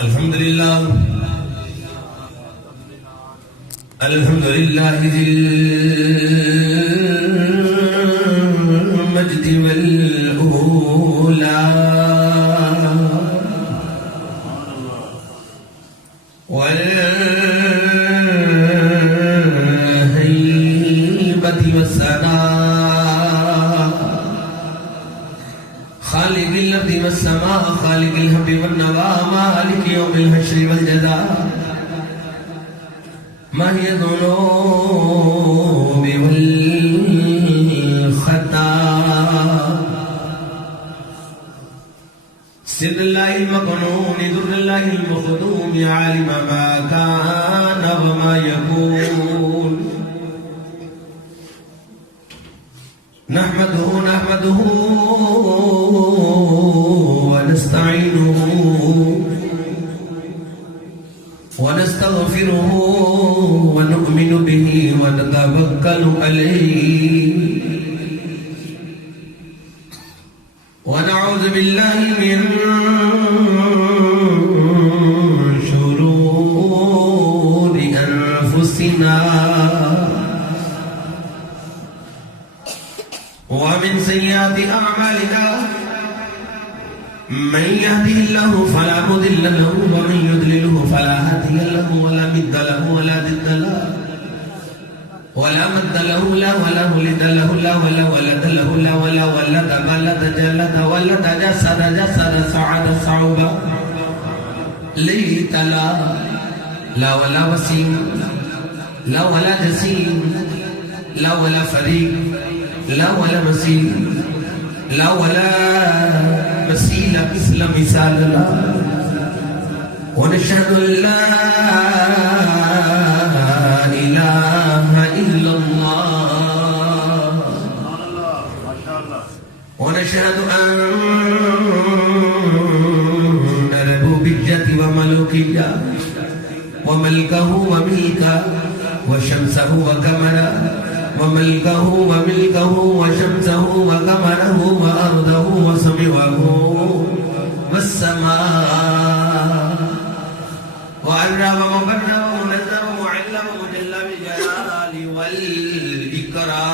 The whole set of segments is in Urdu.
الحمد لله ذي المجد والأولى والهيبة والسناء خالق الأرض والسماء خالق الهب والنوى مالك يوم الحشر والجزاء ما هي الذنوب والخطا سر الله المكنون ذر الله المخدوم عالم ما كان وما يكون نحمده ونستعينه ونستغفره ونؤمن به ونتوكل عليه ونعوذ بالله من شرور أنفسنا ومن سيئات أعمالنا من يهده الله فلا مضل له ومن يضلله فلا هادي له ولا مضل له ولا ضد له ولا مد له لا ولا ولد له لا ولا ولد له لا ولا ولد بلد جلد ولد جسد سعد صعب ليت لا ولا وسيم لا ولا جسيم لا ولا فريق لا ولا مسيل لا ولا مسيل مثل مثال الله ونشهد أن لا إله إلا الله ونشهد أن ربوبية وملوكية وملكه وملكه وشمسه وقمره وملكه وملكه وشمسه وقمره وأرضه وسمعه والسماء وعرب ومبرد ومنزه وعلم وجل بالجلال والإكرام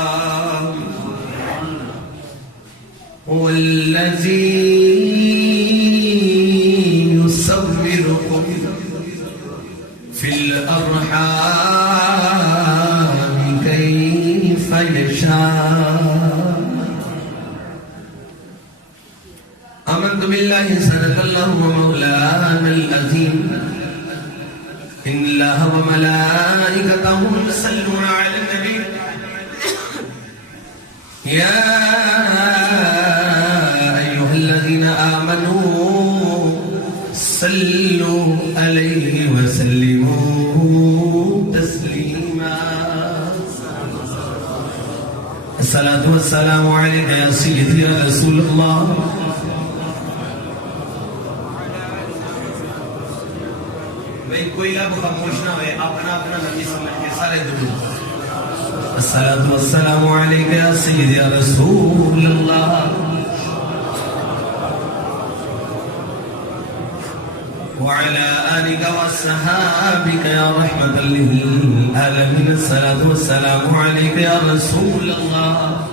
هو الذي يصوركم في الأرحام كيف يشاء آمنت بالله صدق الله ومولانا العظيم إن الله وملائكته يصلون على النبي يا أيها الذين آمنوا صلوا عليه وسلموا تسليما الصلاة والسلام عليك يا سيدي يا رسول الله کوئی لب خاموش نہ ہوئے اپنا اپنا نبی سمجھ کے سارے درود الصلاة والسلام علیکہ یا سید یا رسول اللہ وعلى آلك والصحابك يا رحمة للعالمين الصلاة والسلام عليك يا رسول الله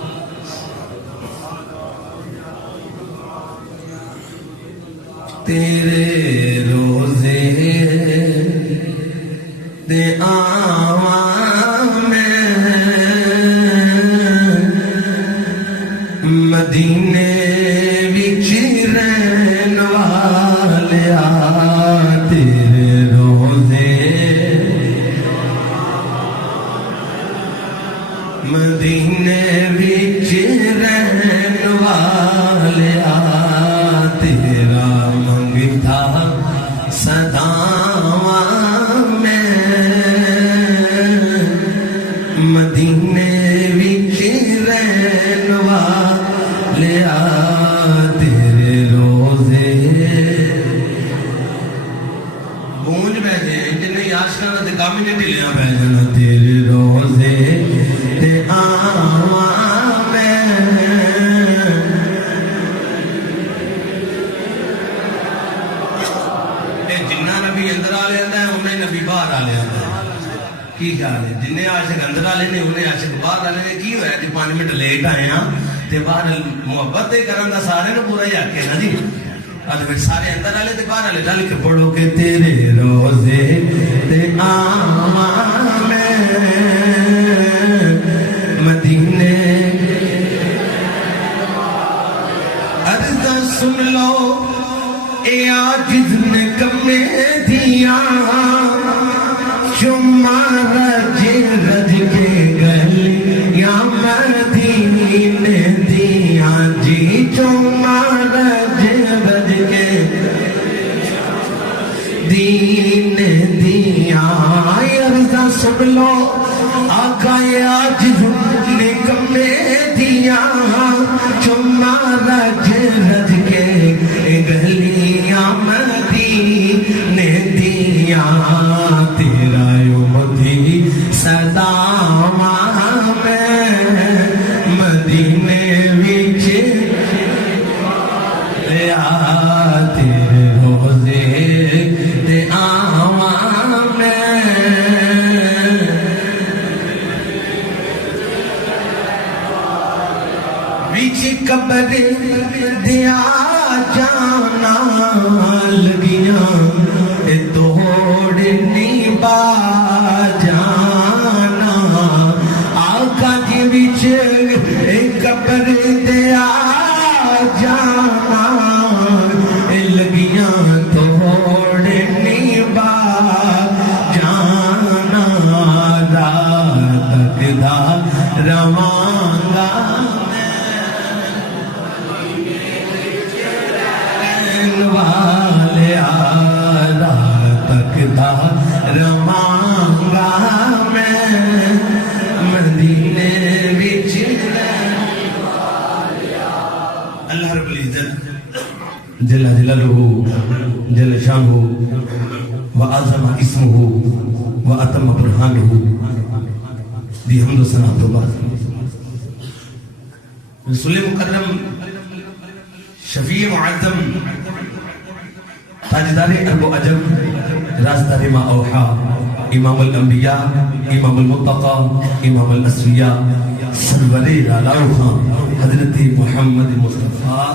تیرے روزے دے آواں میں مدینے وچ رہن والیا تیرے روزے مدینے وچ رہن والیا تیرا منگتا صداواں میں مدینے وچ رہن والیا تیرے روزے گونج بہ جائے جنہیں یاشکانا تے کامنیٹی لیا بہ جانا تیرے روزے تے آواں میں جنہ نبی اندر آ لیندہ ہے انہیں نبی باہر آ لیندہ ہے کی خیال ہے جنہیں عاشق اندر آ لینے انہیں عاشق باہر آ لینے کی ہوا ہے جی 5 منٹ لیٹ آئے ہاں تے باہر محبت دے کرن دا سارے نے پورا ہی آکے نا جی پھر سارے اندر آلے تے باہر آلے ڈال کے پڑھو کہ تیرے روزے تے آمان میں مدینے عرضہ سن لو اے عاجز نے کمے دیا چمہ رج رج کے گلی یا مدینے دیا جی چمہ رج رج کے دین دیا عرضہ سن لو آقا عاجز نے کمے دیا چمہ رج رج کے گلیاں مدینے دیا تیرا امتی صداواں میں مدینے وچ لیا تیرے روزے تے آواں میں وچ قبر دیا جانا لگیاں توڑنی با جانا آقا جی وچ قبر دیا جانا لگیاں توڑنی با جانا رات دا روانگا والے تک دا رمانگا میں مدینے وچ اللہ رب العزت جل جلالہ جل شانہ وعظم اسمہ واتم برہانہ دی حمد و ثنا تو بعد رسول مکرم شفیع معظم تاجدار عرب و عجم رازدار ما اوحا امام الانبیاء امام المتقى امام الاسفیاء سرور لالاو خان حضرت محمد مصطفیٰ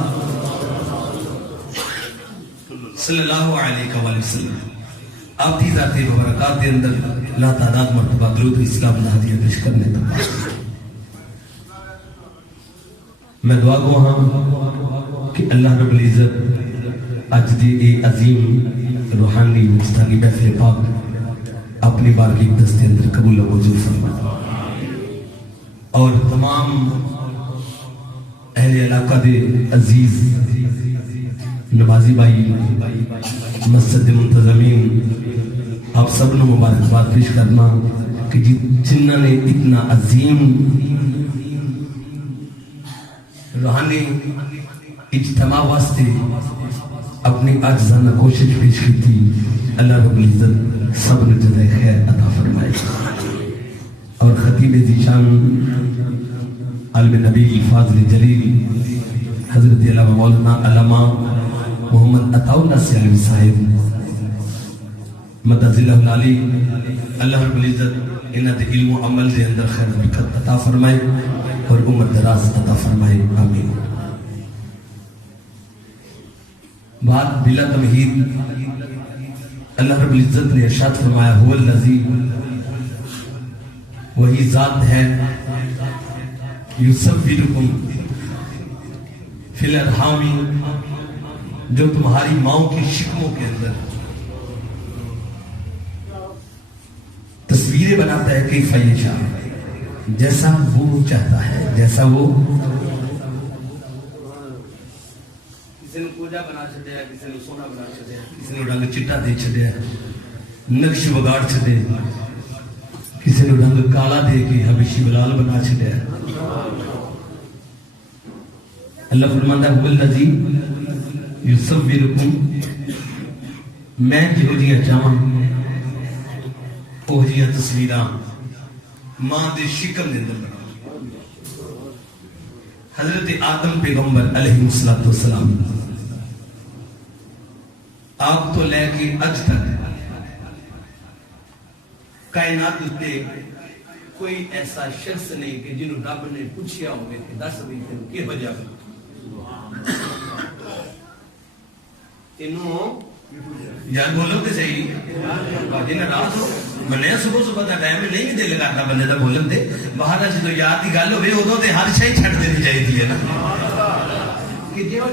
صلی اللہ علیہ وآلہ وسلم آپ دی ذاتی مبارکات دے اندر لا تعداد مرتبہ درود اسلام دا ہدیہ پیش کرنے تک میں دعا گو ہاں کہ اللہ رب العزت آج دی اے عظیم روحانی مستانی محفل پاک اپنی بارگاہ دست اندر قبول و منظور فرما اور تمام اہل علاقہ دے عزیز نمازی بھائی مسجد منتظمین آپ سب نے مبارکباد پیش کرنا کہ جنہ نے اتنا عظیم روحانی اجتماع واسطے اپنی عاجزانہ کوشش پیش کی تھی اللہ رب العزت سب نے جزائے خیر عطا فرمائے اور خطیب ذیشان عالم نبی فاضل جلیل حضرت علامہ مولانا علامہ محمد عطا اللہ سیالوی صاحب مدد ذلہ العالی اللہ رب العزت انہاں دے علم و عمل دے اندر خیر برکت عطا فرمائے اور عمر دراز عطا فرمائے آمین بات بلا تمہید اللہ رب العزت نے ارشاد فرمایا هو الذی وہی ذات ہے یصورکم فی الارحام جو تمہاری ماؤں کی شکموں کے اندر تصویریں بناتا ہے کیف یشاء جیسا وہ چاہتا ہے جیسا وہ کسی نے کوجا بنا چھڑیا کسی نے سونا بنا چھڑیا کسی نے رنگ چٹا دے چھڑیا نقش وگاڑ چھڑے کسی نے رنگ کالا دے کے حبشی بلال بنا چھڑیا اللہ فرماتا ہے والذی یصورکم میں جو جیاں چاہاں وہ جیاں تصویراں ماں دے شکم دے اندر بنا حضرت آدم پیغمبر علیہ السلام آپ تو لے کے اج تک کائنات تے کوئی ایسا شخص نہیں کہ جنہوں رب نے پوچھیا ہوئے کہ دس بھی تینوں کی وجہ تینوں یار بولو تو صحیح باجی نہ رات ہو منیا صبح کا ٹائم نہیں دل کرتا بندے کا بولن دے باہر جدو یاد کی گل ہوئے ادو تے ہر شے چھڈ دینی چاہیے نا کہ جو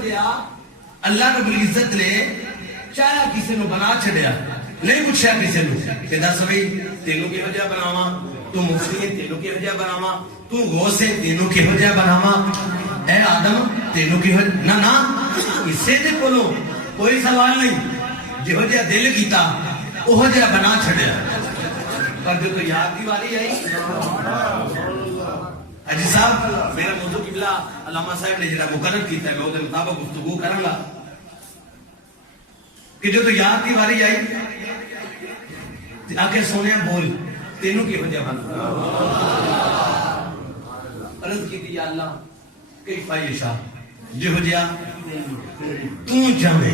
اللہ رب العزت نے چاہیا کسی نو بنا چھڈیا نہیں پوچھا کسی نو کہ دس بھائی تینوں کی وجہ بناواں تو مفتی ہے تینوں کی وجہ بناواں تو غوث ہے تینوں کی وجہ بناواں اے آدم تینوں کی وجہ نہ اسے دے کولو کوئی سوال نہیں جو جہ دل کیتا وہ جہ بنا چھڑیا پر جو تو یاد کی باری آئی حاجی صاحب میرا موضوع قبلہ علامہ صاحب نے جڑا مقرر کیتا ہے میں وہ مطابق گفتگو کروں گا کہ جو تو یاد کی باری آئی آ کے سونے بول تینوں کی وجہ بنا عرض کی تھی یا اللہ کیف یشاء جہو جیا تو چاہے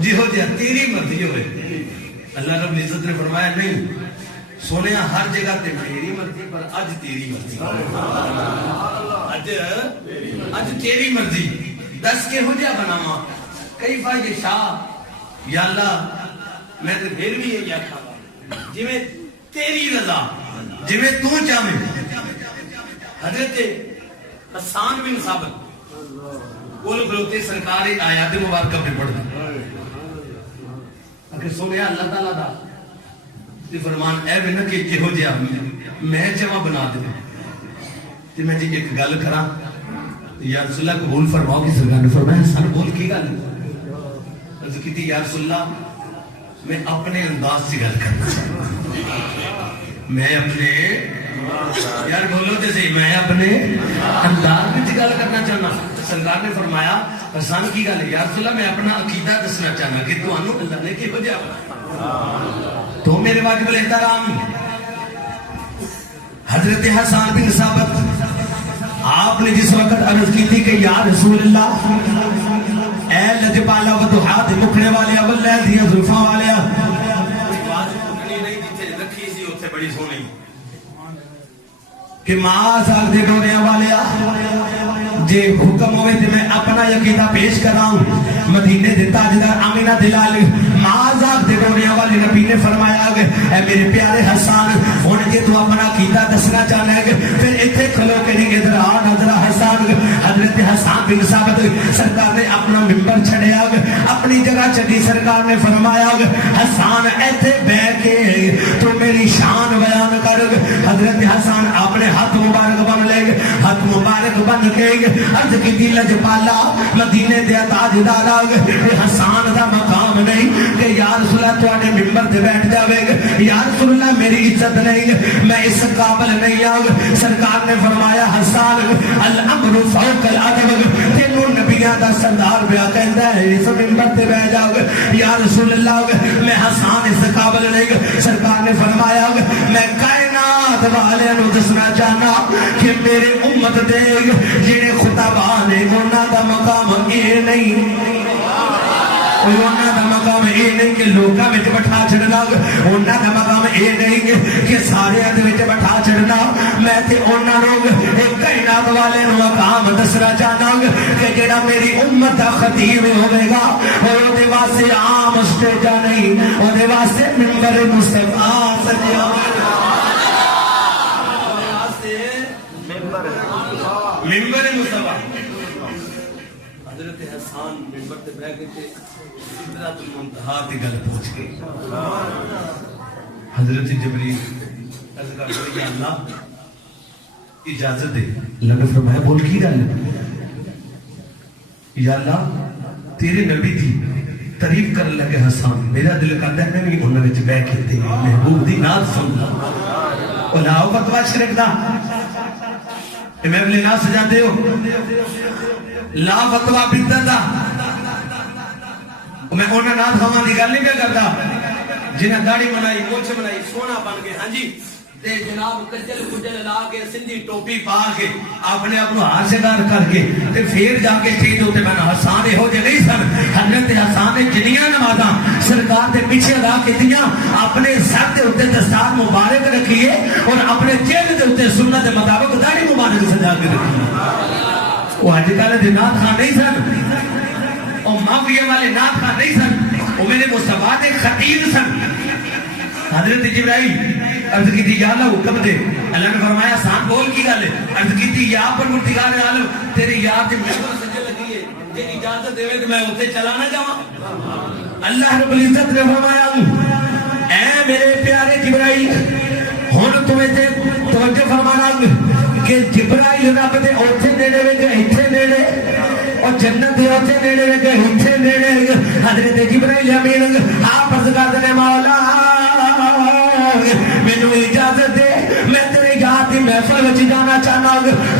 جہو جیا تیری مرضی ہوئے اللہ رب العزت نے فرمایا نہیں سونے ہر جگہ تے میری مرضی پر اج تیری مرضی اج تیری مرضی دس کے ہو جا بناما کئی فائدے شاہ یا اللہ میں تے پھر بھی یہ آکھاں جی میں تیری رضا جی میں تو چاہے حضرت حسان بن ثابت بول کھلوتے سرکاری آیات مبارکہ پہ پڑھنا اگر سونے اللہ تعالیٰ دا یہ فرمان اے بنا کہ جہو جیا میں جمع بنا دے تو میں جی ایک گل کرا یا رسول اللہ قبول فرماؤ کی سرکار نے فرمایا حسان بول کی گل عرض کی تھی یا رسول اللہ میں اپنے انداز سے گل کرنا میں اپنے یار بولو جیسے میں اپنے انداز میں گل کرنا چاہنا سرکار نے فرمایا حسان کی گل ہے یا رسول اللہ میں اپنا عقیدہ دسنا چاہنا کہ تو انو اللہ نے کی وجہ تو میرے واجب الاحترام حضرت حسان بن ثابت آپ نے جس وقت عرض کی تھی کہ یا رسول اللہ اے لجپالا و دہات مکھنے والے واللہ دیا ظلفاں والے بڑی سونی کہ معاذ آگ دے ڈونے والے جے حکم ہوئے تھے میں اپنا عقیدہ پیش کر رہا ہوں مدینے دے تاجدار آمینہ دلال معاذ آگ دے ڈونے والے نبی نے فرمایا اے میرے پیارے حسان ہونے جے تو اپنا عقیدہ دسنا چاہنا ہے پھر اتھے کھلو کے نہیں ادھر آن ادھر حسان حضرت حسان بن ثابت سرکار نے اپنا ممبر چھڑیا اپنی جگہ چڑی سرکار نے فرمایا حسان ایتھے بے کے تو میری شان بیان کر حضرت حسان اپنے ہاتھ مبارک بن لے گے ہاتھ مبارک بن کے عرض کی دی لجپالا مدینے دیا تاجدار آگ حسان دا مقام نہیں کہ یا رسول اللہ تو آنے ممبر دے بیٹھ جاوے گا یا رسول اللہ میری عزت نہیں میں اس قابل نہیں آگ سرکار نے فرمایا حسان الامر فوق العدب تینوں نبیاں دا سردار بیا کہندا ہے اس ممبر دے بیٹھ جاؤ یا رسول اللہ میں حسان اس قابل نہیں سرکار نے فرمایا میں کائنات والے نو دسنا چاہنا کہ میرے امت دے جنہیں خطابان ہے انہاں دا مقام یہ نہیں انہاں دا مقام یہ نہیں کہ لوگاں وچ بٹھا چھڑنا انہاں دا مقام یہ نہیں کہ سارے دے وچ بٹھا چھڑنا میں تے انہاں لوگ ایک کائنات والے نو مقام دسنا چاہنا کہ جڑا میری امت دا خطیب ہوے گا اور دے واسطے عام اسٹیجا نہیں اور دے واسطے منبر مصطفیٰ سجا ممبر مصطفیٰ حضرت حسان ممبر تے بیٹھ کے سدرۃ المنتہا تے گل پہنچ گئی حضرت جبریل عرض کر یا اللہ اجازت دے اللہ نے فرمایا بول کی گل یا اللہ تیرے نبی دی تعریف کرنے لگے حسان میرا دل کرتا ہے میں انہاں وچ بیٹھ کے تے محبوب دی نعت سننا او لاؤ فتوی شرک دا میں بلے نہ سجاتے ہو لا فتوہ بدت دا میں انہاں نات خواہاں دی گل نہیں پہ کرتا جنہیں داڑھی بنائی موچھ بنائی سونا بن گئے ہاں جی تے جناب کجل کجل لا کے سندھی ٹوپی پا کے اپنے آپ ہاتھ سے دار کر کے تے پھر جا کے ٹھیک ہوتے میں حسان ہو جے نہیں سن حضرت حسان نے جنیاں نمازاں سرکار دے پیچھے ادا کیتیاں اپنے سر دے اوتے دستار مبارک رکھیے اور اپنے چہرے دے اوتے سنت دے مطابق داڑھی مبارک سجا کے رکھیے وہ اج کل دے نعت خان نہیں سن اور مافیا والے نعت خان نہیں سن وہ میرے مصطفیٰ دے خطیب سن حضرت جبرائیل عرض کی تھی یا اللہ حکم دے اللہ نے فرمایا سان بول کی گل ہے عرض کی تھی یا پروردگار عالم تیری یاد میں سجے لگی ہے کہ اجازت دے کہ میں اوتے چلا نہ جاواں اللہ رب العزت نے فرمایا اے میرے پیارے جبرائیل ہن تمہیں تے توجہ فرمانا کہ جبرائیل رب دے اوتے نیڑے وچ ایتھے نیڑے اور جنت دے اوتے نیڑے وچ ایتھے نیڑے حضرت جبرائیل امین آپ عرض کرتے ہیں مولا مینوں اجازت دے میں تیرے یاد دی محفل وچ جانا چاہنا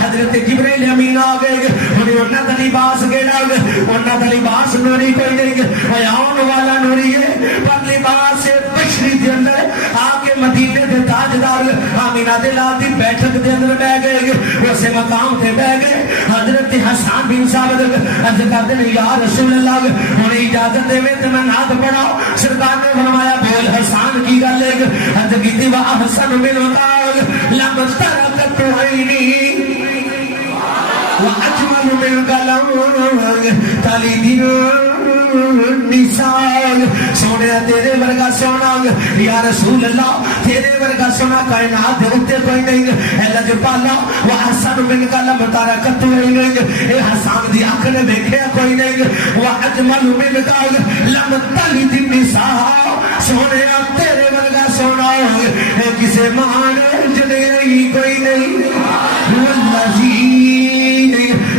حضرت جبرائیل امین آ گئے ہن انہاں دا لباس کیڑا انہاں دا لباس نوری کوئی نہیں اوے آون والا نوری ہے پر لباس بشری دے اندر آ کے مدینے دے تاجدار آمینہ دے لال دی بیٹھک دے اندر بیٹھ گئے اسے مقام تے بیٹھ گئے حضرت حسان بن ثابت عرض کرتے ہیں یا رسول اللہ ہن اجازت دے تے میں نعت پڑھاؤ سرکار نے فرمایا بول حسان کی گل ہے عرض کیتی وا حسن من قال لم تركت عيني واجمل من قلم تلد النساء سونے تیرے ورگا سونا یا رسول اللہ تیرے ورگا سونا کائنات دے اوتے کوئی نہیں اے لج پالا واحسن من قلم تركت عيني اے حسان دی اکھ نے دیکھیا کوئی نہیں واجمل من قلم لم تلد النساء سونے تیرے ورگا سونا اے کسے مہانے جنے کوئی نہیں والذی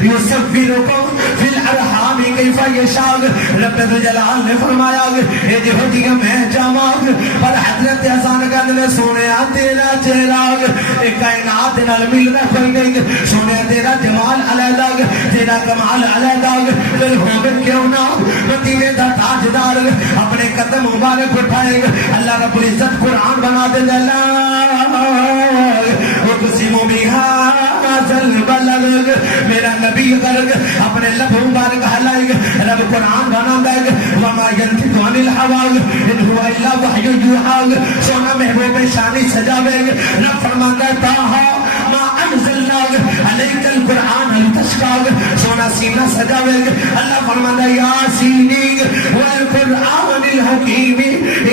یصورکم فی الارحام کیف یشاء رب جلال نے فرمایا اے جو دیاں میں جاواں پر حضرت حسان کہندے نے سونیا تیرا چہرہ اے کائنات دے نال ملدا کوئی نہیں سونیا تیرا جمال علیحدہ تیرا کمال علیحدہ پھر ہوے کیوں نہ مدینے دا تاجدار اپنے قدم مبارک اٹھائے اللہ رب العزت قرآن بنا دے اللہ اقسم بهذا البلد میرا نبی غرق اپنے لب مبارک ہلائے رب قرآن بنا دے وما ينطق عن الهوى ان هو الا وحی یوحى سونا محبوب شانی سجاوے رب فرماتا ہے طه ما انزلنا عليك القرآن لتشقى سونا سینہ سجاوے اللہ فرماتا ہے یاسین والقرآن الحکیم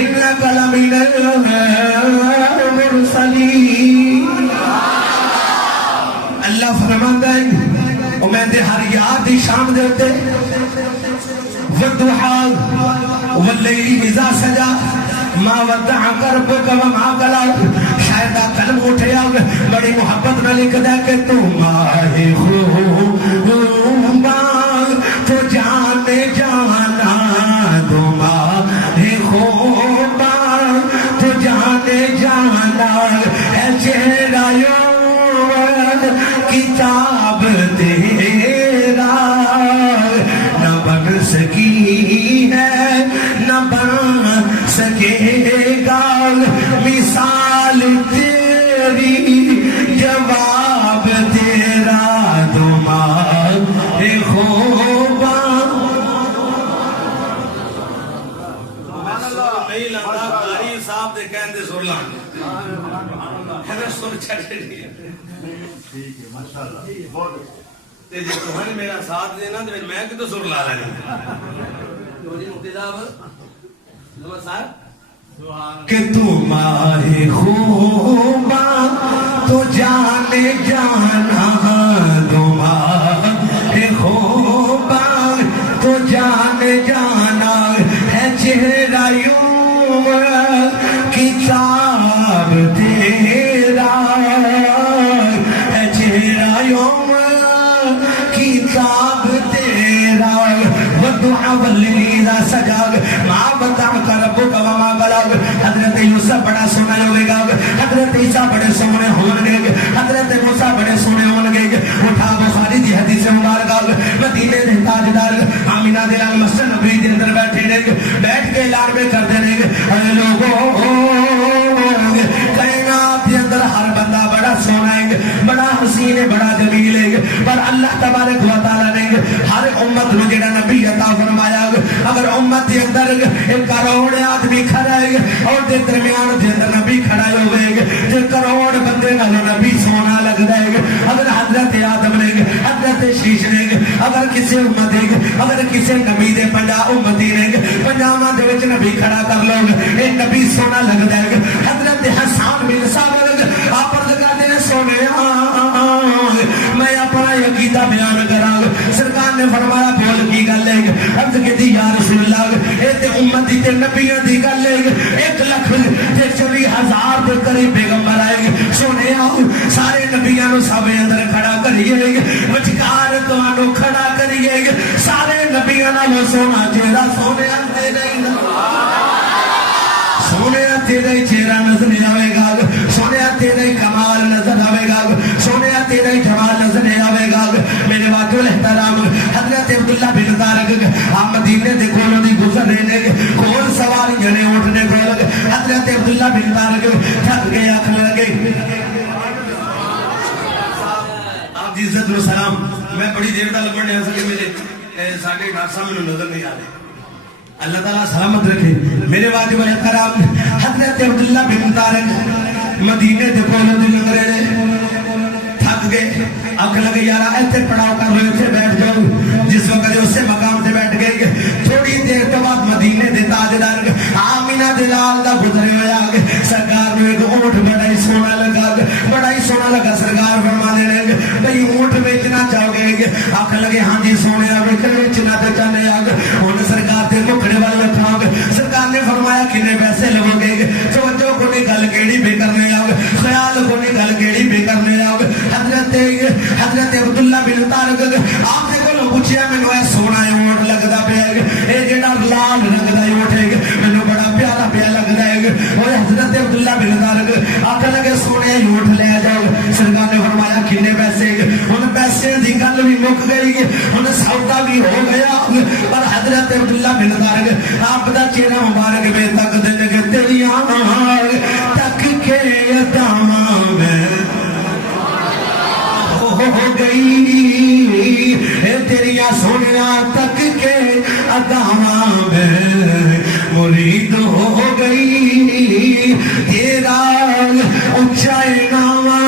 انک لمن المرسلین اللہ فرماتا ہے اور میں دے ہر یاد دی شام دے ہوتے والضحى واللیل اذا سجا ما ودعك ربك وما قلى شاید قلم اٹھیا بڑی محبت نہ لکھ دے کہ تو ماہ خوباں تو جانے جانا تو ماہ خوباں تو جانے جانا ہے چہرہ کتاب تیرا نہ بن سکی ہے نہ بن سکے گا مثال تیری جواب تیرا دماغ خوبا نہیں لگتا قاری صاحب دے کہندے سر لانگے ہے سر چھڑے ٹھیک ہے ماشاءاللہ تے جے تمہیں میرا ساتھ دینا تو میں کتوں سر لا لگا تو جی مفتی صاحب نمبر صاحب کہ تو ماہ خوباں تو جانے جانا تو ماہ خوباں تو جانے جانا ہے چہرہ یوں کتاب تیرا ہے چہرہ یوں کتاب تیرا والضحى واللیل اذا سجا ما ودعك ربك وما قلى حضرت یوسف بڑا سونا ہوئے گا حضرت عیسیٰ بڑے سونے ہون گے حضرت موسیٰ بڑے سونے ہون گے اٹھا بخاری دی حدیث مبارکہ مدینے دے تاجدار آمینہ دے لال مسجد نبوی دے اندر بیٹھے رہے بیٹھ کے اعلان میں کرتے رہے اے لوگوں کائنات دے اندر اور دے درمیان دے اندر نبی کھڑا ہوئے گا جو کروڑ بندے نالوں نبی سونا لگ جائے گا اگر حضرت آدم نے حضرت شیش نے اگر کسی امت نے اگر کسی نبی دے 50 امتی نے 50 دے وچ نبی کھڑا کر لو اے نبی سونا لگ جائے گا حضرت حسان بن ثابت آپ عرض کرتے ہیں سونے میں اپنا عقیدہ بیان کراں سرکار نے فرمایا بول کی گل ہے عرض کی یا رسول اللہ اے تے امت دی تے نبیوں دی گل ہے 1,24,000 دے قریب پیغمبر آئے گے سونے سارے نبیوں نو سب اندر کھڑا کریے وچکار تانوں کھڑا کریے سارے نبیوں نال سونا چہرہ سونے تے نہیں سونے تیرا ہی چہرہ نظر آئے گا سونے تیرا ہی کمال نظر آئے گا سونے تیرا ہی جمال نظر آئے گا میرے واجب الاحترام حضرت عبداللہ بن طارق آپ مدینے دے کولوں دی گزر رہے کول سوار جنے اٹھنے کول حضرت عبداللہ بن طارق تھک گئے اکھ لگے آپ دی عزت و سلام میں بڑی دیر تک لگنے ہیں میرے ساڑھے ڈاکٹر صاحب میں نظر نہیں آ رہے اللہ تعالیٰ سلامت رکھے میرے واجب الاحترام حضرت عبداللہ بن طارق مدینے دے کولوں دی لنگ رہے تھک گئے اکھ لگے یارا ایتھے پڑاؤ کر رہے تھے بیٹھ جاؤ جس وقت اسے مقام سے بیٹھ گئے تھوڑی دیر کے بعد مدینے دے تاجدار آمینہ دلال دا گزرے ہوئے آگے سرکار میں ایک اونٹ بڑا ہی سونا لگا سرکار فرما دے رہے بھئی اونٹ بیچنا چاہو گے اکھ لگے ہاں جی سونے بیچنا تو چاہنے آگے انہوں سرکار دے مکھڑے والے رکھاؤ گے سرکار نے فرمایا کنے پیسے لگو گے توجہ کو نہیں گل کیڑی بے کرنے آگے خیال کو نہیں گل کیڑی بے کرنے آگے حضرت عبداللہ بن طارق آپ نے کو پوچھیا مینوں اے سونا اونٹ لگدا پیا ہے اے جڑا لال رنگ دا اونٹ ہے مینوں بڑا پیارا پیا لگدا ہے اوے حضرت عبداللہ بن طارق آکھن لگے سونے اونٹ لے جاؤ سرکار نے فرمایا کنے پیسے ہن پیسے دی گل بھی مک گئی ہن سودا بھی ہو گیا پر حضرت عبداللہ بن طارق آپ دا چہرہ مبارک بے تک دن کے تیری آنکھ تک کے اداماں میں ہو گئی تیریا سونیا تک کے اداماں میں مرید ہو گئی تیرا اونچائے ناماں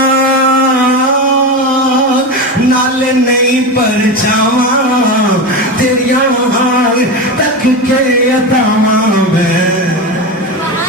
نال نہیں پرچاواں تیریا تک کے اداماں میں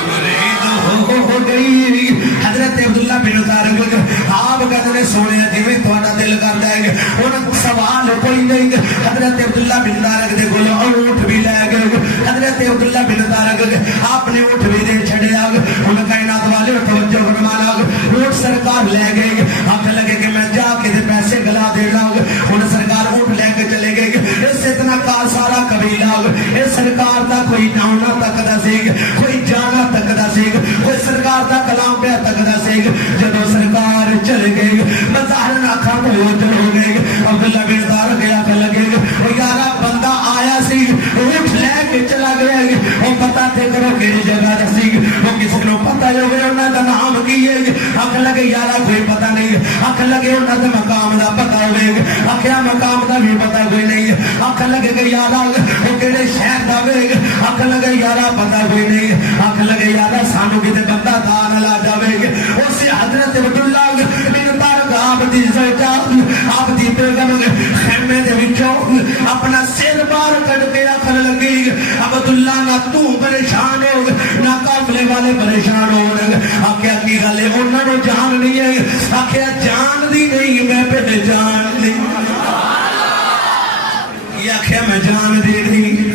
مرید ہو گئی حضرت عبداللہ بن طارق آپ کہتے ہیں سونے جی میں تھوڑا دل کر جائے گا انہوں سوال کوئی نہیں حضرت عبداللہ بن طارق دے گولے اونٹ بھی لے گئے حضرت عبداللہ بن طارق آپ نے اونٹ بھی دے چھڑے آگ انہوں کائنات والے توجہ فرمانا اونٹ سرکار لے گئے آپ لگے کہ میں جا کے دے پیسے گلا دے لاؤں انہوں سرکار اونٹ لے کے چلے گئے اس اتنا کار سارا قبیلہ اس سرکار دا کوئی ناؤنا تک دا سیگ کوئی جانا تک دا سیگ کوئی سرکار دا کلام پہ تک دا سیگ جدو سرکار چلے گئے بظاہر آنکھاں کو چل ہو گئے عبداللہ بن طارق گیا کہ لگے وہ یارا بندہ آیا سی اونٹ لے کے چلا گیا وہ پتہ تے کرو کیڑی جگہ رسی وہ کسی کو پتہ ہو گیا انہوں دا نام کی ہے آنکھ لگے یارا کوئی پتہ نہیں آنکھ لگے انہوں دا مقام دا پتہ ہوئے آنکھیا مقام دا بھی پتہ کوئی نہیں آنکھ لگے کہ یارا وہ کیڑے شہر دا ہوئے آنکھ لگے یارا پتہ کوئی نہیں آنکھ لگے یارا سانو کتے بندہ دان لا جاوے اسے حضرت عبداللہ بن طارق آپ دی زیادہ آپ دی پیغم خیمے دے وچوں اپنا سر بار کٹ کے آخر لگی عبداللہ نہ تو پریشان ہو نہ قافلے والے پریشان ہو آکھیا کی گلے انہوں نے جان نہیں ہے آکھیا جان دی نہیں میں پہلے جان نہیں یہ آکھیا میں جان دی نہیں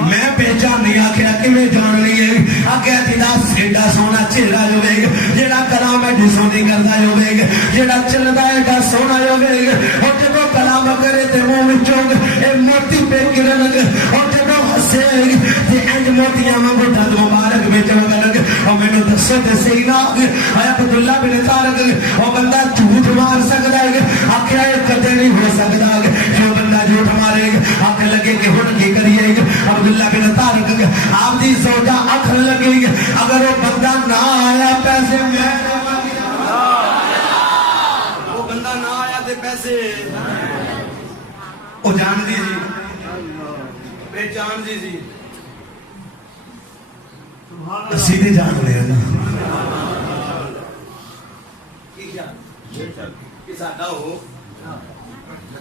میں پہچان نہیں آکھیا کہ میں جان نہیں ہے آکھیا جیدہ سیڈا سونا چہرہ جو گئے جیڑا کلام ہے جسوں دی کردا جو گئے جیڑا چلدا ہے جا سونا جو گئے اور جب وہ کلام کرے تے منہ وچوں اے موتی پہ گرن لگے اور جب وہ ہسے تے انج موتیاں وانگو دند مبارک وچ وگن لگے اور مینوں دسو تے صحیح نہ عبداللہ بن طارق وہ بندہ جھوٹ مار سکدا ہے آکھیا اے کدے نہیں ہو سکدا جو بندہ جھوٹ مارے آکھ لگے کہ ہن کی کریے عبداللہ بن طارق آپ دی زوجہ اکھ لگے اگر وہ بندہ نہ آیا پیسے میں وہ بندہ نہ آیا تے پیسے وہ جان دی سی پہچان دی سی سیدھے جان لے نا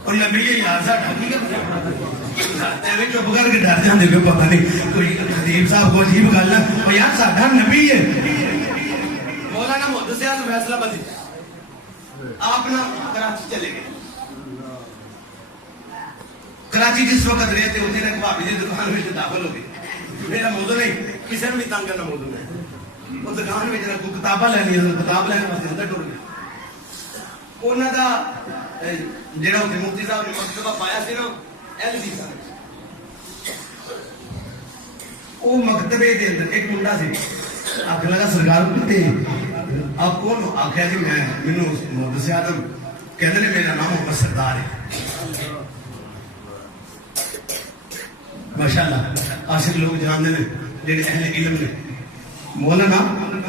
اور نبی یار ساڈا چپ کر کے ڈر جاندے پے پتہ نہیں کوئی خطیب صاحب کو عجیب گل ہے او یار ساڈا نبی ہے مولانا محمد سیاض فیصلہ بازی آپ نا کراچی چلے گئے کراچی جس وقت رہے تھے اتنے ایک بھابی دی دکان میں داخل ہو گئے میرا موضوع نہیں کسی نے بھی تنگ کرنا موضوع نہیں وہ دکان میں کتاباں لینی کتاب لینے واسطے اندر ٹر گئے انہاں دا جڑا اتنے مفتی صاحب نے مکتبہ پایا سی نا LC صاحب وہ مکتبے دے اندر ایک منڈا سی آخر لگا سرکار کتے آپ کون آخیا جی میں مینوں محمد سیاض کہتے ہیں میرا نام محمد سردار ہے ماشاءاللہ عاشق لوگ جانتے ہیں جڑے اہل علم نے مولانا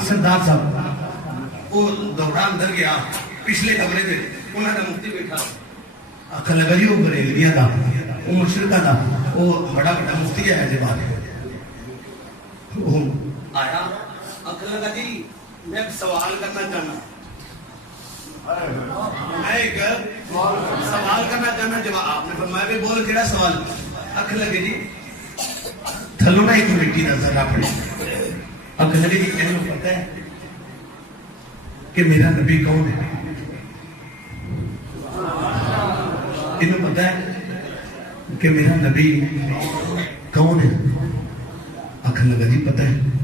سردار صاحب وہ دوڑا اندر گیا پچھلے کمرے میں انہوں نے مفتی بیٹھا آخر لگا جی وہ بریلویاں دا وہ مشرکہ دا وہ بڑا بڑا مفتی ہے جی بات وہ آیا آخر لگا جی میں ایک سوال کرنا چاہنا میں ایک سوال کرنا چاہنا جواب آپ نے فرمایا بھی بول کیڑا سوال آخر لگے جی تھلو نہ ایک مٹی دا ذرا پڑی آخر لگے جی انہوں پتہ ہے کہ میرا نبی کون ہے انہوں پتہ ہے کہ میرا نبی کون ہے آخر لگا جی پتہ ہے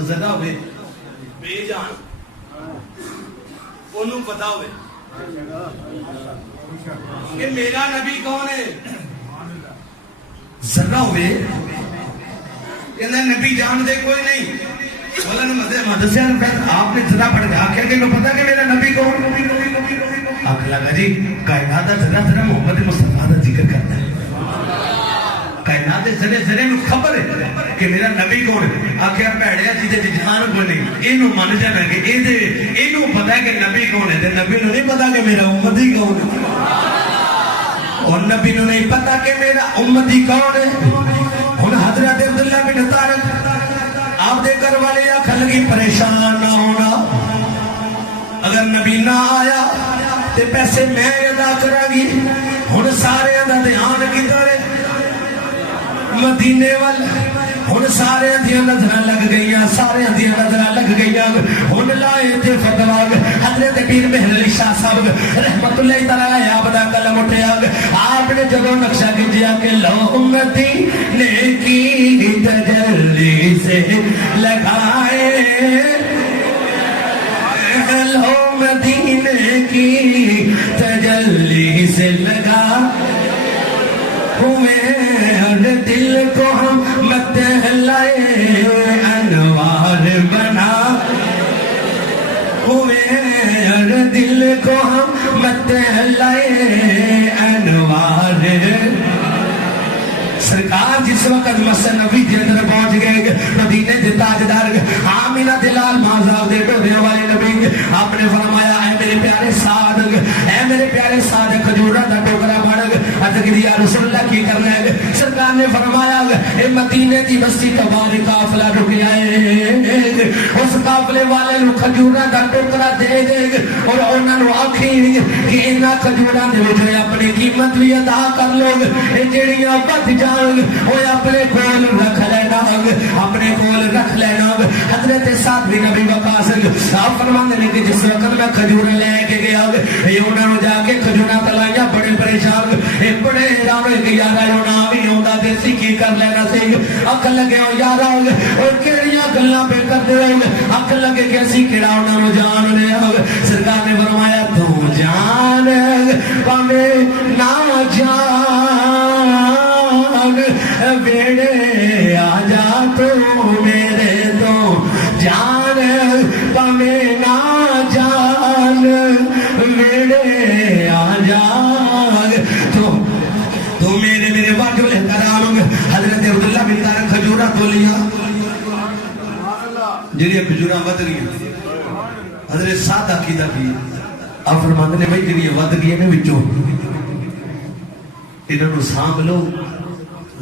زدہ ہوئے بے جان انہوں پتہ ہوئے کہ میرا نبی کون ہے ذرہ ہوئے کہ نبی جان دے کوئی نہیں مولانا مدرسے آپ نے ذرا پڑھ گیا آخر کہ انہوں پتہ کہ میرا نبی کون آخر لگا جی کائنات ذرا ذرا محمد مصطفیٰ دا ذکر کرتا ہے کائنات ذرے ذرے میں خبر ہے کہ میرا نبی کون ہے آخر پیڑیا جی دے جہان کو نہیں انہوں مان جانا کہ انہوں پتہ ہے کہ نبی کون ہے نبی نو نہیں پتا کہ میرا امتی کون ہے اور نبی نو نہیں پتا کہ میرا امتی کون ہے ہن حضرت عبداللہ بن طارق آپ دے گھر والے آخر لگی پریشان نہ ہونا اگر نبی نہ آیا تے پیسے میں ادا کراں گی ہن سارے دا دھیان کدھر ہے مدینے وال ہن سارے دیاں نظراں لگ گئیاں سارے دیاں نظراں لگ گئیاں ہن لائے تے فتوا حضرت پیر مہر علی شاہ صاحب رحمت اللہ تعالی آپ دا قلم اٹھیا آپ نے جدوں نقشہ کھینچیا کہ لو امتی نے کی تجلی سے لگائے لو مدینے کی تجلی سے لگا ہوئے ہر دل کو ہم متحلائے انوار بنا ہوئے ہر دل کو ہم متحلائے انوار سرکار جس وقت مسجد نبی کے اندر پہنچ گئے مدینے دے تاجدار آمینہ دلال مازاب دے ڈوبے والے نبی آپ نے فرمایا اے میرے پیارے صادق اے میرے پیارے صادق کھجورا دا ٹوکرا بڑھ عرض کی یا رسول اللہ کی کرنا ہے سرکار نے فرمایا اے مدینے دی بستی کا بار قافلہ رک آئے اس قافلے والے نو کھجورا دا ٹوکرا دے دے اور انہاں نو آکھی کہ انہاں کھجورا دے وچ اپنی قیمت بھی ادا کر لو اے جڑیاں بد جان وہ اپنے کول رکھ لینا اپنے کول رکھ لینا حضرت سعد بن ابی وقاص آپ فرماتے ہیں کہ جس وقت میں کھجور لے کے گیا یہ انہوں نے جا کے کھجورا تلائیاں بڑے پریشان بڑے حیران کہ یار ہونا بھی ہوتا دیسی کی کر لینا سی اک لگے ہو یار اور کیڑیاں گلاں پہ کرتے ہو اک لگے کہ اسی کیڑا انہوں نے جان لیا سرکار نے فرمایا تو جان پاوے نہ جان بیڑے آجا تو میرے تو جان پاوے نہ جان بیڑے آجا تو میرے واقع لے کرام حضرت عبداللہ بن طارق کھجورا تو لیا جنہیں کھجورا ود گیا حضرت ساتھ عقیدہ کی آپ فرماتے ہیں بھائی جنہیں ود گیا میں بچوں انہوں نے سانپ لو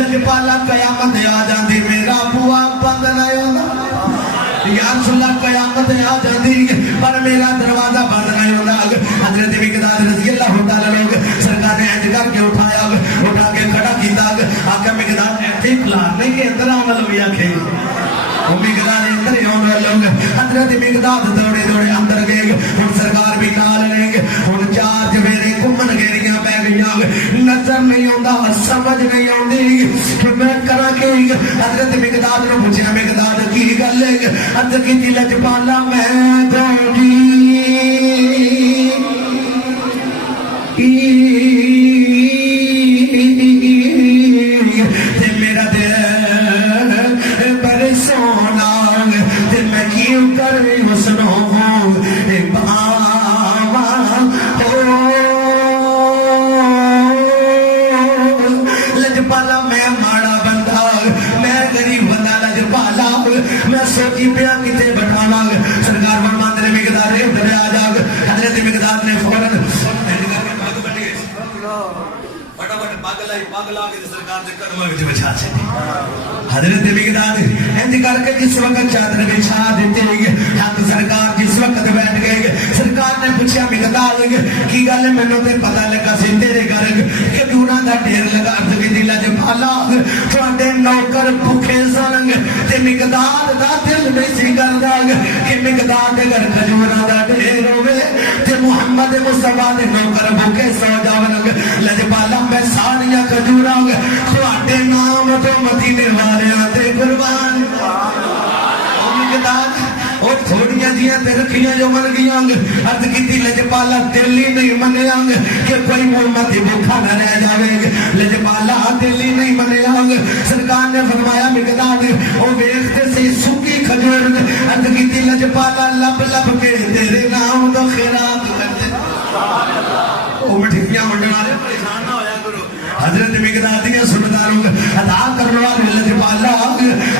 لجپالا قیامت آ جاندی میرا بوا بند نہ ہوندا یا رسول اللہ قیامت آ جاندی پر میرا دروازہ بند نہیں ہوتا حضرت مقداد رضی اللہ تعالیٰ لوگ سرکار نے انج کر کے اٹھایا اٹھا کے کھڑا کیتا آقا مقداد ایتھے کھلارنے کے اندر عمل بھی آکھے مقداد اندر ہون لوگ حضرت مقداد دوڑے دوڑے اندر گئے ہن سرکار بھی نال لیں گے ہن چار جویرے گھومن گھیریاں پہ گئیاں نظر نہیں آوندا سمجھ نہیں آوندی کہ میں کراں کی حضرت مقداد نے پوچھا مقداد کی گل ہے حضرت کی لجپالا میں گوڑی میرا دل پر سونا دل میں کیوں کر حسنوں لجپالا میں ماڑا بندہ میں غریب بندہ لجپالا میں سوچی پیا کتے بٹھانا سرکار فرماتے نے مقدار ادھر آ جا حضرت مقدار نے فوراً حضرت مقداد انج کر کے جس وقت چادر بچھا دیتے حق سرکار جس وقت بیٹھ گئے سرکار نے پوچھا مقداد کی گل مینوں تے پتہ لگا سی تیرے گھر کہ گناہ دا ڈھیر لگا عرض کی لجپالا تواڈے نوکر بھوکے سن تے مقداد دا دل نہیں سی کردا کہ مقداد دے گھر کھجوراں دا ڈھیر ہوے تے محمد مصطفیٰ دے نوکر بھوکے سو جاون لجپالا میں ساریاں کھجوراں تواڈے نام تو مدینے والیاں تے قربان مقداد اور تھوڑیاں جیاں تے رکھیاں جو من گیاں عرض کیتی لجپالا دل ہی نہیں منیا کہ کوئی محمد بھوکا نہ رہ جاوے لجپالا دل ہی نہیں منیا سرکار نے فرمایا مقداد او ویکھتے سے سوکی کھجور عرض کیتی لجپالا لب لب کے تیرے نام تو خیرات کرتے او مٹھیاں منڈن والے پریشان نہ ہویا کرو حضرت مقداد نے سنتاروں ادا کرنے والے لجپالا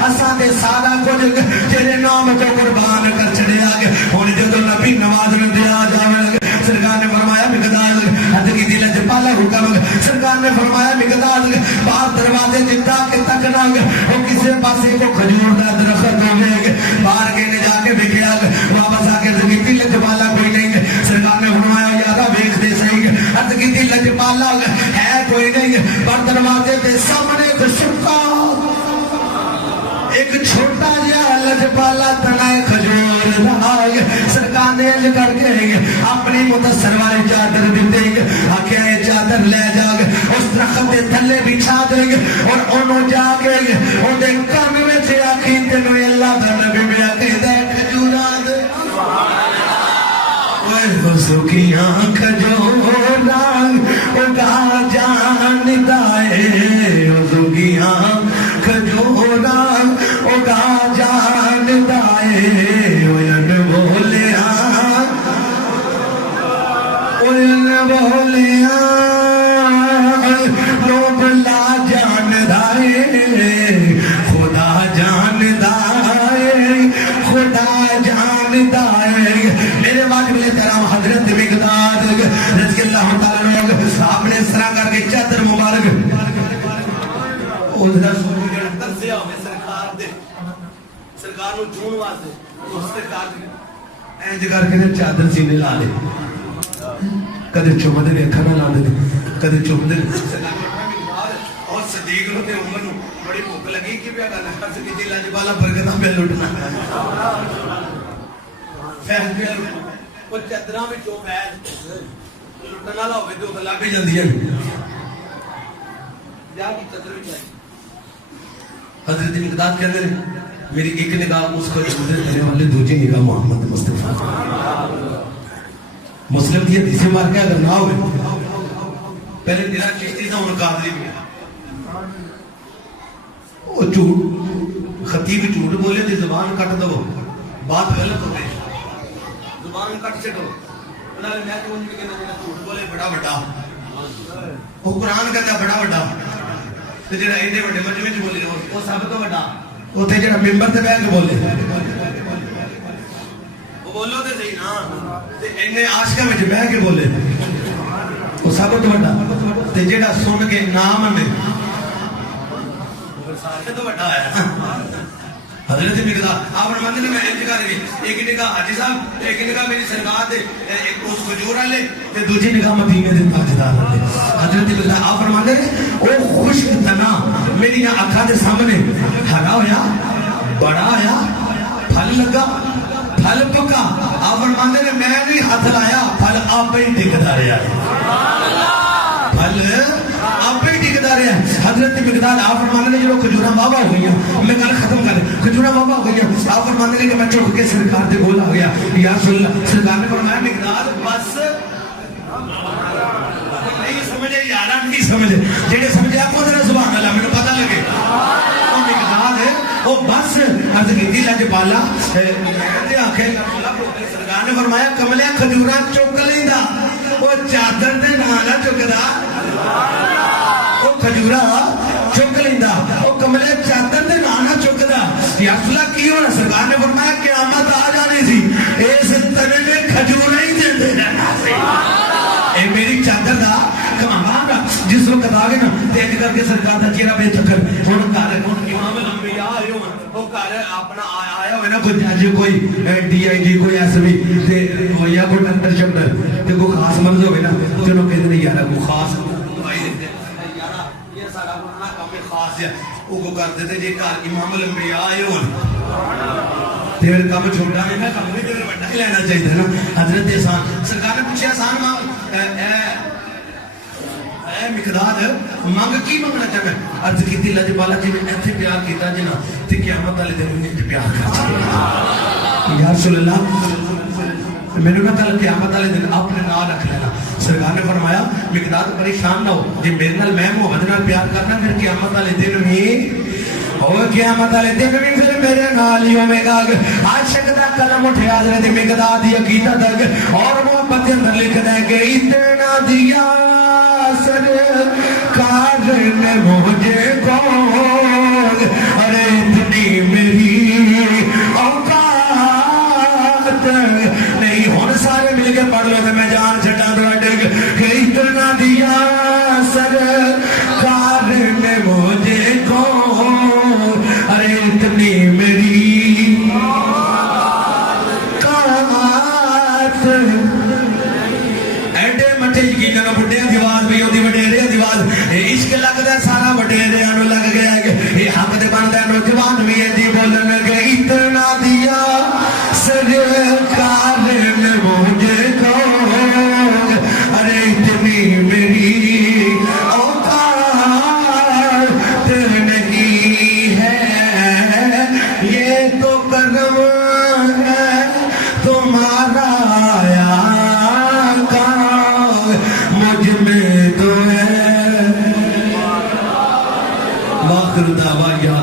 اساں دے سارا کچھ تیرے نام تو قربان کر چھڑیا ہن جدو نبی نواز میں دیا جاوے سرکار نے فرمایا مقداد حضرت کی لجپالا حکم سرکار نے فرمایا مقداد باہر دروازے جتا کے تکنا او کسے پاسے کو کھجور دا درخت ہوے باہر کے نے جا کے ویکھیا واپس آ کے کی لجپالا کوئی نہیں سرکار نے فرمایا یارا ویکھ دے صحیح حضرت کی لجپالا ہے کوئی نہیں پر دروازے کے سامنے ایک سکا ایک چھوٹا جہا لجپالا تنا کھجور لائے سرکار نے کر کے اپنی متصر والی چادر دیتے آکھیا یہ چادر لے جا اس درخت کے تھلے بچھا دے اور انہوں جا کے اندے کان وچ آکھی تینوں اللہ دا نبی میں آکھے دے کھجورا دے اوے سکیاں کھجورا اگا جان دائے سکیاں کھجورا اگا جان دائے اوین بولیا لوگ لا جان دائے خدا جان دائے خدا جان دائے میرے واجب احترام حضرت مقداد رضی اللہ تعالیٰ عنہ آپ نے اس طرح کر کے چادر مبارک او ذرا سنو جڑا ترسیا ہوے سرکار نو جون واسطے اس تے کار انج کر کے چادر سینے لا لے کدے چومدے ویکھا نہ لا دے کدے چومدے اور صدیق نو تے عمر نو بڑی بھوک لگی کہ پیا گل کر سکی جی لجپالا برکتاں پہ لٹنا فہم پہ او چادراں وچوں فیض لٹن والا ہوے تے او لگ جاندی ہے جا کی چادر وچ آئی حضرت مقداد کہندے نے میری ایک نگاہ اس کو گزرے کرنے والے دوسری نگاہ محمد مصطفیٰ مسلم کی حدیث مار کے اگر نہ ہوئے پہلے میرا چشتی تھا ان قادری بھی وہ جھوٹ خطیب جھوٹ بولے تھے زبان کٹ دو بات غلط ہوتے زبان کٹ چھٹو انہوں نے میں تو ان کے جھوٹ بولے بڑا بڑا وہ قرآن کہتا بڑا بڑا تو جڑا ایڈے بڑے مجمع چ بولے وہ سب تو بڑا وہ تے جڑا ممبر تے بیٹھ کے بولے وہ بولو تے صحیح نا تے اینے عاشقاں وچ بیٹھ کے بولے وہ سب تو بڑا تے جڑا سن کے نہ منے سارے تو بڑا ہے حضرت مقداد آپ فرماتے ہیں میں ایک نگاہ دیکھی ایک نگاہ حاجی صاحب ایک نگاہ میری سرکار دے ایک اس کھجور والے تے دوسری نگاہ مدینے دے تاجدار والے حضرت مقداد آپ فرماتے ہیں او خشک تنا میری اکھاں دے سامنے ہرا ہویا بڑا ہویا پھل لگا پھل پکا آپ فرماتے ہیں میں بھی ہاتھ لایا پھل آپ ہی ٹکتا رہا پھل آپ ہی ٹکتا رہا حضرت مقداد آپ فرمانے ہیں جو کھجورہ بابا ہو گئی ہیں میں گل ختم کر دیں کھجورہ بابا ہو گئی ہیں آپ فرمانے ہیں کہ میں چوک کے سرکار دے بولا ہو گیا یا رسول اللہ سرکار نے فرمایا مقداد بس نہیں سمجھے یارہ نہیں سمجھے جنہیں سمجھے آپ کو ذرا سبحان اللہ میں پتہ لگے وہ مقداد ہے وہ بس عرض کی لج بالا میں آنکھیں سرکار نے فرمایا کملے کھجورہ چوک لیندہ وہ چادر دے نانا چکدا وہ کھجورہ چک لیندہ وہ کملے چادر دے نانا چکدا یا رسول اللہ کی ہونا سرکار نے فرمایا قیامت آ جانی سی اس تنے میں کھجورہ ہی دے دے اے میری چادر دا کمامان دا جس وقت آگے نا تیج کر کے سرکار دا چیرہ بے چکر ہون کارے ہون امام الانبیاء آئے ہون وہ کارے اپنا آیا ہوئے نا کوئی جاجی کوئی ڈی آئی جی کوئی ایس بی یا کوئی ڈاکٹر شبدر تے کوئی خاص مرض ہوئے نا چلو کہتے نہیں یارا کوئی خاص دوائی دیتے ہیں یارا یہ سارا بنانا کام خاص ہے وہ کو کر دیتے جی کار امام الانبیاء آئے ہون تیرے کام چھوٹا ہے نا کام بھی تیرے بڑا ہی لینا چاہیے نا حضرت احسان سرکار نے پوچھے احسان اے مقداد مانگ کی مانگنا چاہے عرض کی تھی اللہ بالا جی نے ایسے پیار کیتا جنا تے قیامت والے دن میں پیار کر چاہیے یا رسول اللہ میں نے کہا قیامت والے دن اپنے نام رکھ لینا سرکار نے فرمایا مقداد پریشان نہ ہو جی میرے نال میں محبت نال پیار کرنا پھر قیامت والے دن میں اور قیامت والے دن بھی پھر میرے نال ہی ہوے گا عاشق دا قلم اٹھے حضرت مقداد دی عقیدت تک اور محبت کے اندر لکھنا ہے کہ اتنا دیا سرکار نے مجھے کو ارے اتنی میری اوقات نہیں ہون سارے مل کے پڑھ لو کہ میں جان چھٹا دو ڈگ کہ اتنا دیا سرکار نے مجھے کو ارے اتنی میری اوقات ایڈے مٹھے یقین نہ بڑھے دیواز بھی ہوتی وڈیرے دیواز عشق لگتا سارا وڈیرے انو لگ گیا ہے یہ حق دے بندہ نوجوان بھی ہے جی بولن کہ اتنا دیا سرکار نے مجھے کو ارے اتنی میری اوقات نہیں ہے یہ تو کرم ہے تمہارا مجھ میں تو ہے واخر دعویٰ